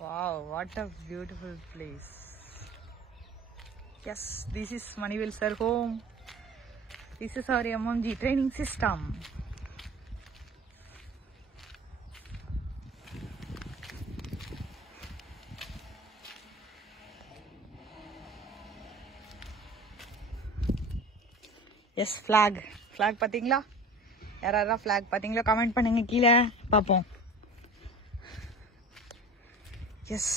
Wow, what a beautiful place. Yes, this is Manivel sir home. This is our MMG training system. Yes, flag. Flag பாத்தீங்களா? யாராரா flag பாத்தீங்களா? Comment பண்ணுங்க கீழே பாப்போம். S,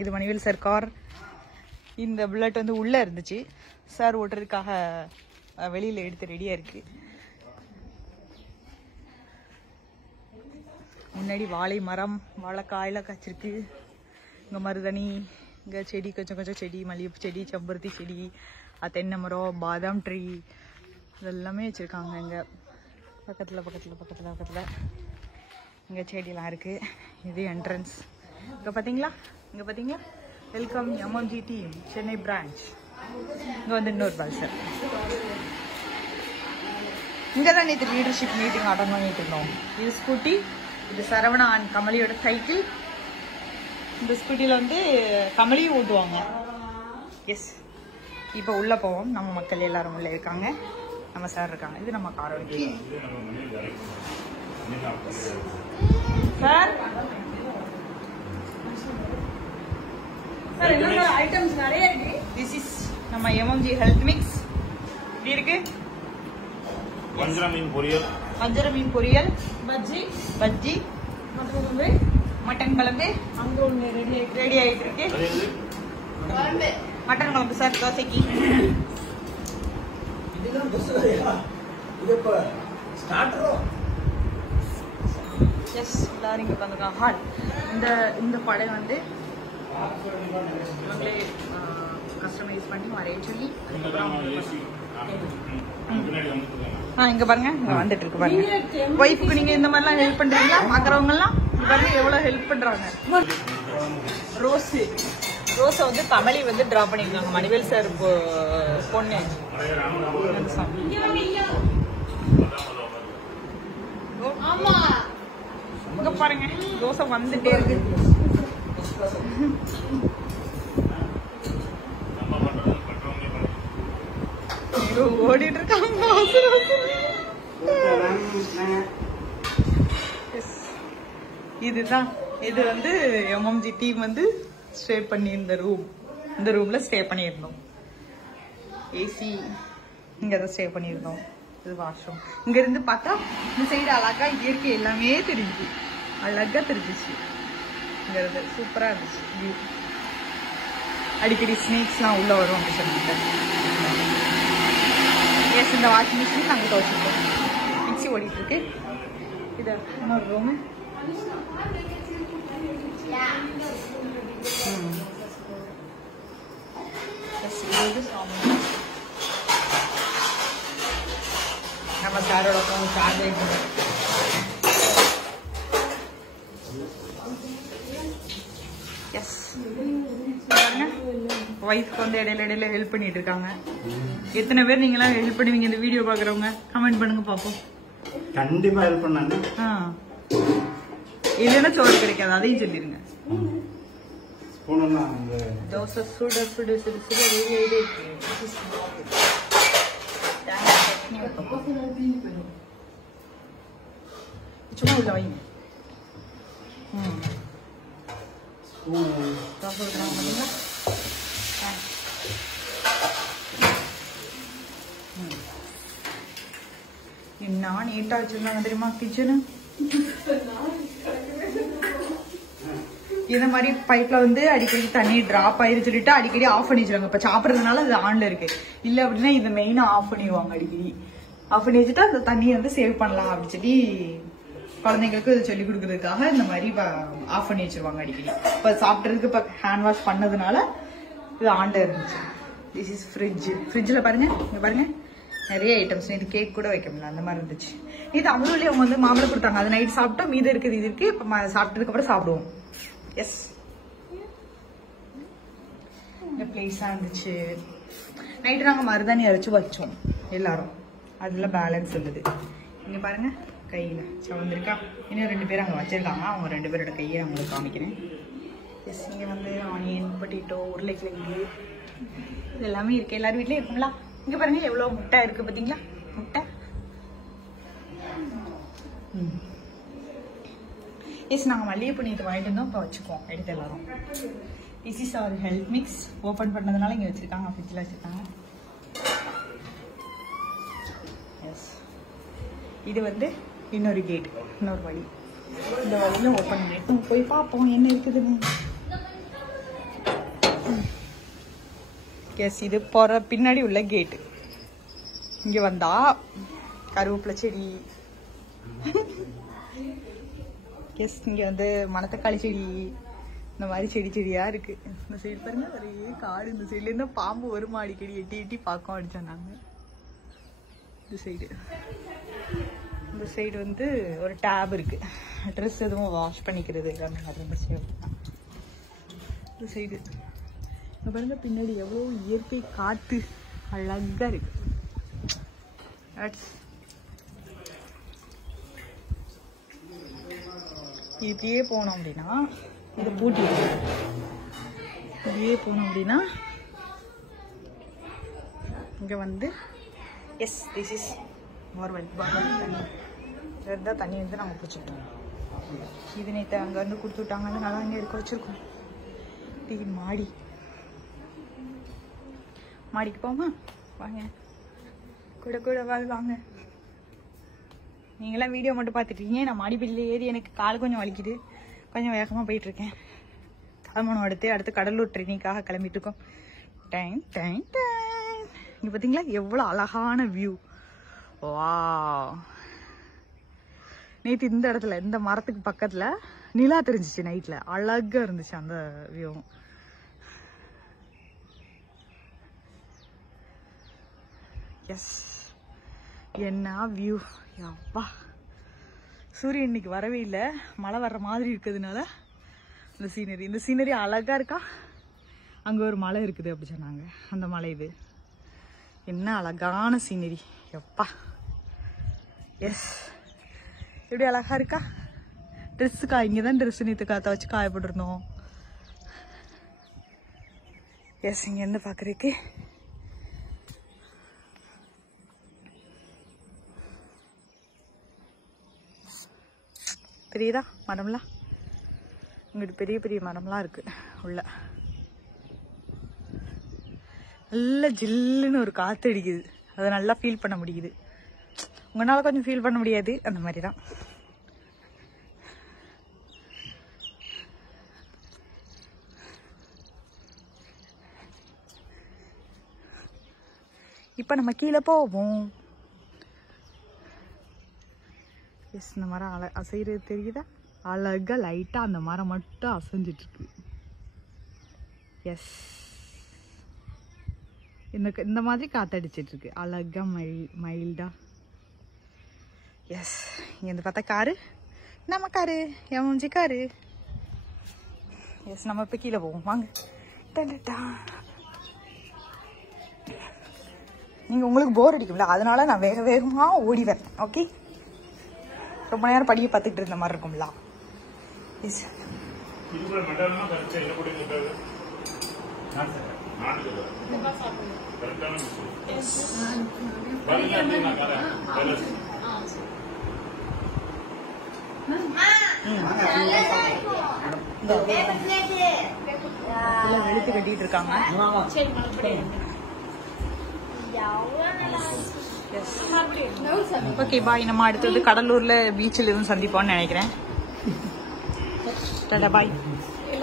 இது Manivel sir car. இந்த bullet வந்து உள்ளே இருந்துச்சு, சார் ஓட்டுறதுக்காக வெளியில் எடுத்து ரெடியாக இருக்கு. முன்னாடி வாழை மரம், வாழைக்காயெல்லாம் காய்ச்சிருக்கு. இங்கே மருதணி, இங்கே செடி, கொஞ்சம் கொஞ்சம் செடி, மல்லிகைப்பூ செடி, செம்பருத்தி செடி, தென்னை மரம், பாதாம் ட்ரீ இதெல்லாமே வச்சுருக்காங்க. இங்கே பக்கத்தில் இங்கே செடியெல்லாம் இருக்குது. இது என்ட்ரன்ஸ். இங்கே பார்த்தீங்களா welcome MMG team Chennai branch. இங்கே வந்து இன்னொரு பால் சார். இங்கே தான் நேற்று லீடர்ஷிப் மீட்டிங் அட்டன் பண்ணிட்டு இருந்தோம். இது ஸ்கூட்டி, இது சரவணா அண்ட் கமலியோட சைக்கிள். இந்த ஸ்கூட்டியில் வந்து கமலியும் ஓட்டுவாங்க. எஸ், இப்போ உள்ளே போவோம். நம்ம மக்கள் எல்லாரும் உள்ளே இருக்காங்க, நம்ம சார் இருக்காங்க. இது நம்ம காரோட கீ. சார் சார் என்ன ஐட்டம்ஸ் நிறைய இருக்கு. திஸ் இஸ் நம்ம எம்எம்ஜி ஹெல்த் மிக்ஸ். இப்படி இருக்கு. வஞ்சர மீன் பொரியல், பஜ்ஜி, மட்டன் குழம்பு அங்க ஒன்று ரெடி ஆயிட்டு இருக்கு. மட்டன் குழம்பு சார் தோசைக்கு. எஸ், எல்லாரும் இங்கே உட்காந்துருக்காங்க. ஹால். இந்த படம் வந்து இவங்களே கஸ்டமைஸ் பண்ணி வரைய சொல்லி. இங்க பாருங்க, இங்க வந்துட்டு இருக்கு பாருங்க. ஒய்ஃபுக்கு நீங்க இந்த மாதிரிலாம் ஹெல்ப் பண்றீங்களா? பாக்குறவங்க எல்லாம் பாருங்க எவ்வளவு ஹெல்ப் பண்றாங்க. ரோஸை வந்து கமலி வந்து டிரா பண்ணிருக்காங்க. மணிவேல் சார் பொண்ணு. இங்க பாருங்க, ரோஸை வந்துட்டே இருக்கு. ஓடிட்டு இருக்காங்க. இதுதான், இது வந்து எம்எம்ஜி டீம் வந்து ஸ்டே பண்ணியிருந்த ரூம். இந்த ரூம்ல ஸ்டே பண்ணியிருந்தோம். ஏசி இங்கதான் ஸ்டே பண்ணியிருந்தோம். இது வாஷ்ரூம். இங்க இருந்து பார்த்தா இந்த சைடு அழகா இயற்கை எல்லாமே தெரிஞ்சு, அழகா தெரிஞ்சிச்சு. இங்க இருந்து சூப்பரா இருந்துச்சு வியூ. அடிக்கடி ஸ்னேக்ஸ்லாம் உள்ள வரும் அப்படின்னு சொல்லிட்டு. எஸ், இந்த வாஷிங் மிஷின் நாங்கள் துவச்சிருக்கோம். மிக்சி ஓடிட்டு இருக்கு. இது இன்னொரு ரூமு. நம்ம சாரோட சார்ஜ் ஆயிட்டு. எஸ், ஒய்ஃப்க்கு வந்து இடையில ஹெல்ப் பண்ணிட்டு இருக்காங்க. எத்தனை பேர் நீங்க எல்லாம் ஹெல்ப் பண்ணுவீங்க இந்த வீடியோ பாக்குறவங்க? கமெண்ட் பண்ணுங்க பாப்போம். கண்டிப்பா ஹெல்ப் பண்ணாங்க. இல்லைன்னா சோறு கிடைக்காது, அதையும் சொல்லிருங்க. தோசை சுட சுட சுட சுட ரெடி ஆயிட்டே இருக்கு. சும்மா உள்ள வைங்க. என்ன நீட்டா வச்சிருந்தாங்க தெரியுமா கிச்சனு? இந்த மாதிரி பைப்ல வந்து அடிக்கடி தண்ணி டிராப் ஆயிரு சொல்லிட்டு அடிக்கடி ஆஃப் பண்ணி வச்சிருவாங்க. இப்ப சாப்பிட்றதுனால அது ஆன்ல இருக்கு. இல்ல அப்படின்னா இதை மெயினா ஆஃப் பண்ணிடுவாங்க. அடிக்கடி ஆஃப் பண்ணி வச்சுட்டு அந்த தண்ணியை வந்து சேவ் பண்ணலாம் அப்படின்னு சொல்லி குழந்தைங்களுக்கு இதை சொல்லி கொடுக்கறதுக்காக இந்த மாதிரி ஆஃப் பண்ணி வச்சிருவாங்க அடிக்கடி. இப்ப சாப்பிட்றதுக்கு இப்ப ஹேண்ட் வாஷ் பண்ணதுனால இது ஆன்ல இருந்துச்சு. This is fridge. ஃப்ரிட்ஜில் பாருங்க, இங்க பாருங்க நிறைய ஐட்டம்ஸ். இது கேக் கூட வைக்க முடியல, அந்த மாதிரி இருந்துச்சு. இது அவ்வளோலேயே அவங்க வந்து மாம்பழம் கொடுத்தாங்க. அது நைட் சாப்பிட்டோம், மீது இருக்குது இது இருக்கு. இப்போ சாப்பிட்டதுக்கு அப்புறம் சாப்பிடுவோம். எஸ், இந்த பிளேஸா இருந்துச்சு. நைட்டு நாங்கள் மருதாணி அரைச்சு வச்சோம் எல்லாரும். அதுல பேலன்ஸ் இருந்தது. இங்க பாருங்க கையில சவந்திருக்கா. இன்னும் 2 பேர் அங்கே வச்சிருக்காங்க. அவங்க 2 பேரோட கையை அவங்களுக்கு காமிக்கிறேன். எஸ் இங்கே வந்து ஆனியன் பொட்டேட்டோ உருளைக்கிழங்கு இது எல்லாமே இருக்குது. எல்லாரும் வீட்லேயும் இருக்குங்களா? இங்கே பாருங்க எவ்வளோ முட்டை இருக்குது பார்த்தீங்களா? முட்டை. எஸ் நாங்கள் மல்லிகைப்பூ நேற்று வாங்கிட்டு இருந்தோம், இப்போ வச்சுக்குவோம் எடுத்து எல்லாரும். This is our health mix. Open பண்ணதுனால இங்கே வச்சுருக்காங்க, ஃப்ரிட்ஜில் வச்சுருக்காங்க. எஸ் இது வந்து இன்னொரு கேட், இன்னொரு வழி. இந்த வழியில் ஓப்பன் பண்ணிட்டு போய் பார்ப்போம் என்ன இருக்குதுன்னு. எஸ் இது போகிற பின்னாடி உள்ள கேட்டு. இங்கே வந்தா கருவேப்பிலை செடி. எஸ் இங்கே வந்து மணத்தக்காளி செடி, இந்த மாதிரி செடியாக இருக்குது. இந்த சைடு பாருங்க ஒரே காடு. இந்த சைட்லேருந்து பாம்பு வருமா அடிக்கடி எட்டி எட்டி பார்க்கும் அடித்தோம் நாங்கள். இந்த சைடு வந்து ஒரு டேப் இருக்குது, ட்ரெஸ் எதுவும் வாஷ் பண்ணிக்கிறது எல்லாமே நிறைய சேவ். இந்த சைடு இங்கே பாருங்க பின்னாடி எவ்வளோ இயற்கை காற்று அழகாக இருக்கு. இப்படியே போனோம் அப்படின்னா இதை பூட்டி இப்படியே போனோம் அப்படின்னா இங்கே வந்து எஸ் திஸ் இஸ் பார்வல் தண்ணி. இதுதான் தண்ணி வந்து நாங்கள் பிடிச்சிட்டோம். இது நேற்று அங்கே வந்து கொடுத்து விட்டாங்க, அதனால அங்கே இருக்க வச்சுருக்கோம். டீ மாடிக்கு போமா வாங்க, கூட வாங்க. நீங்களாம் வீடியோ மட்டும் பார்த்துட்டீங்க, நான் மாடிப்படியில் ஏறி எனக்கு கால் கொஞ்சம் வலிக்குது, கொஞ்சம் வேகமாக போயிட்டுருக்கேன். கிளம்பணும், அடுத்து கடலூர் ட்ரெயினிங்காக கிளம்பிட்டு இருக்கோம். டைம் இங்கே பார்த்தீங்களா எவ்வளோ அழகான வியூ. வா நேற்று இந்த இடத்துல இந்த மரத்துக்கு பக்கத்தில் நிலா தெரிஞ்சிச்சு நைட்டில், அழகாக இருந்துச்சு அந்த வியூ. எஸ் என்ன வியூ. அப்பா சூரியன் இன்னைக்கு வரவே இல்லை, மழை வர்ற மாதிரி இருக்கிறதுனால இந்த சீனரி அழகா இருக்கா. அங்கே ஒரு மலை இருக்குது அப்படி சொன்னாங்க, அந்த மலை இது. என்ன அழகான சீனரி எப்பா. எஸ் எப்படி அழகா இருக்கா. ட்ரெஸ்ஸுக்கா இங்கே தான் ட்ரெஸ் நேற்று காற்ற வச்சு காய போட்டிருந்தோம். எஸ் இங்கேருந்து பார்க்குறதுக்கு தெரியுதா மரம்லாம். இங்கிட்டு பெரிய மரம்லாம் இருக்கு உள்ள. நல்ல ஜில்லுன்னு ஒரு காற்று அடிக்குது, அதை நல்லா ஃபீல் பண்ண முடியுது. உங்களால் கொஞ்சம் ஃபீல் பண்ண முடியாது, அந்த மாதிரி தான். இப்போ நம்ம கீழே போவோம். எஸ் இந்த மரம் அசைகிறது தெரியுதா, அழகா லைட்டா அந்த மரம் மட்டும் அசைஞ்சிட்டு இருக்கு. எஸ் இந்த மாதிரி காத்தடிச்சிட்டு இருக்கு அழகா மைல்டா. எஸ் இங்க பார்த்தா காரு, நம்ம காரு, எம்ஜி காரு. எஸ் நம்ம இப்ப கீழே போவோம் வாங்க. நீங்க உங்களுக்கு போர் அடிக்கும்ல, அதனால நான் வேகமா ஓடிவேன். ஓகே, ரொம்ப நேரம் படியை பார்த்துட்டு இருந்த மாதிரி இருக்கும்ல. வெளுத்து கட்டிட்டு இருக்காங்க. ஓகே பாய், நம்ம அடுத்தது கடலூர்ல பீச்சில் எதுவும் சந்திப்போம்னு நினைக்கிறேன். பாய்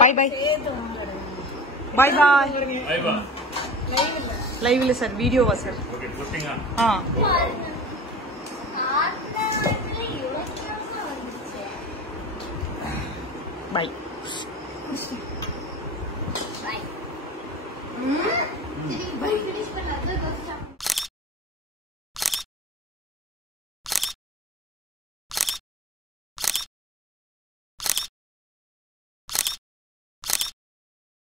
பாய் பாய் பாய் பாய். லைவ் இல்ல சார், வீடியோவா சார்? பாய் பாய்.